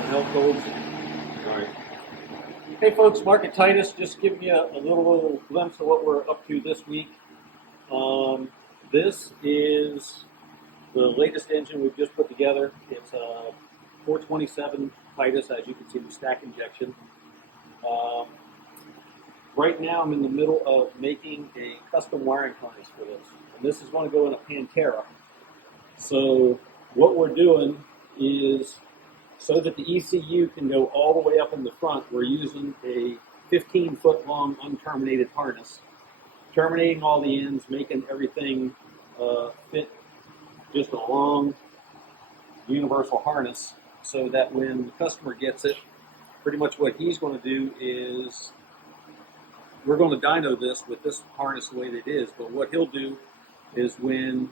some help holds. All right. Hey folks, Mark at Titus, just giving you a little glimpse of what we're up to this week. This is the latest engine we've just put together. It's a 427 Titus, as you can see, the stack injection. Right now I'm in the middle of making a custom wiring harness for this. And this is going to go in a Pantera. So what we're doing is, so that the ECU can go all the way up in the front, we're using a 15-foot long unterminated harness, terminating all the ends, making everything fit just a long universal harness, so that when the customer gets it, pretty much what he's going to do is, we're going to dyno this with this harness the way that it is, but what he'll do is when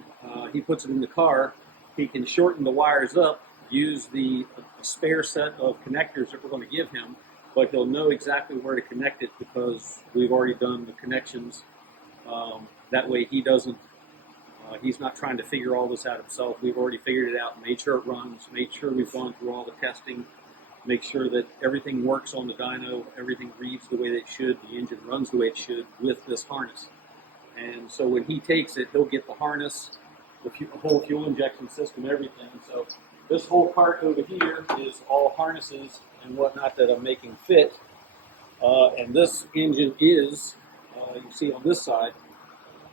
he puts it in the car, he can shorten the wires up, use a spare set of connectors that we're going to give him, but he'll know exactly where to connect it because we've already done the connections. That way he doesn't, he's not trying to figure all this out himself. We've already figured it out, made sure it runs, made sure we've gone through all the testing, make sure that everything works on the dyno, everything reads the way that it should, the engine runs the way it should with this harness. And so when he takes it, he'll get the harness, the whole fuel injection system, everything. So this whole part over here is all harnesses and whatnot that I'm making fit. And this engine is, you see on this side,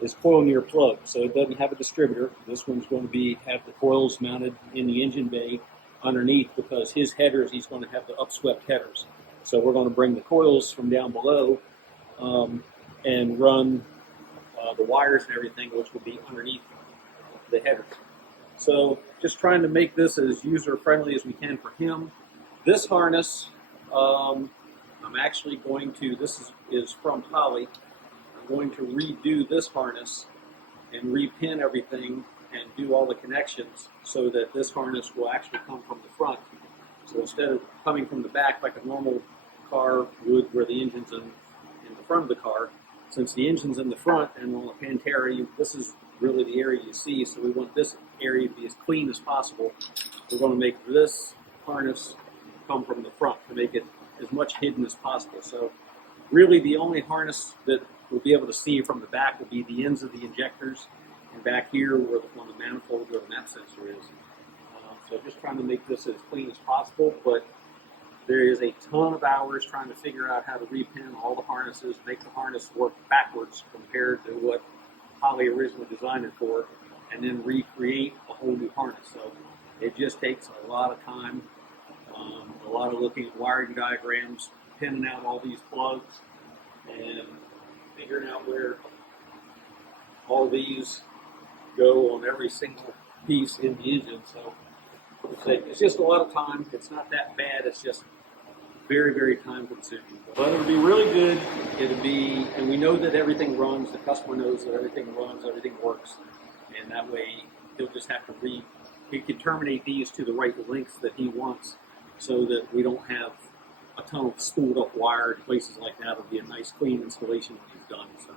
is coil near plug. So it doesn't have a distributor. This one's going to have the coils mounted in the engine bay underneath, because his headers, he's going to have the upswept headers. So we're going to bring the coils from down below and run the wires and everything, which will be underneath the headers. So just trying to make this as user-friendly as we can for him. This harness, I'm actually going to, this is from Holley. I'm going to redo this harness and repin everything and do all the connections so that this harness will actually come from the front. So instead of coming from the back like a normal car would, where the engine's in the front of the car, since the engine's in the front and on a Pantera, this is really the area you see, so we want this area to be as clean as possible. We're going to make this harness come from the front to make it as much hidden as possible. So really the only harness that we'll be able to see from the back will be the ends of the injectors, and back here where on the manifold where the map sensor is. So just trying to make this as clean as possible, but there is a ton of hours trying to figure out how to repin all the harnesses, make the harness work backwards compared to what Holley originally designed it for, and then recreate a whole new harness. So it just takes a lot of time, a lot of looking at wiring diagrams, pinning out all these plugs, and figuring out where all these go on every single piece in the engine. So it's just a lot of time. It's not that bad. It's just very, very time consuming. But it'll be really good. It'll be, and we know that everything runs. The customer knows that everything runs, everything works. And that way he'll just have to he can terminate these to the right lengths that he wants, so that we don't have a ton of spooled up wire in places like that. It'll be a nice clean installation when he's done. So